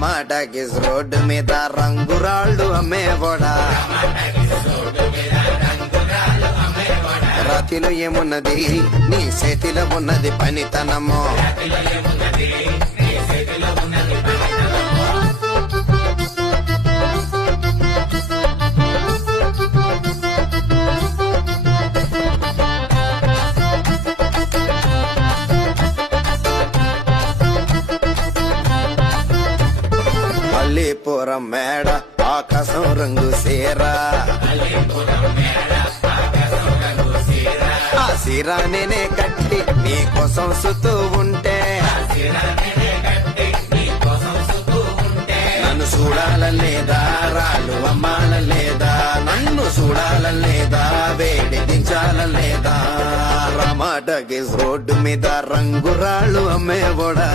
టమాటాకిస్ road మీద రంగురాళ్ళు అమ్మేవాడా. రాతిలో ఏమున్నది నీ చేతిలో ఉన్నది పనితనము. అల్లీపురం మేడ ఆకాశం రంగు సీరా. ఆ సీరా నేనే కట్టి నీకోసం సుతూ ఉంటే నన్ను చూడాలలేదా, రాళ్ళు అమ్మాలలేదా, నన్ను చూడాలలేదా, వేడి దించాలలేదా. టమాటాకిస్ రోడ్డు మీద రంగురాళ్ళు అమ్మేవాడా.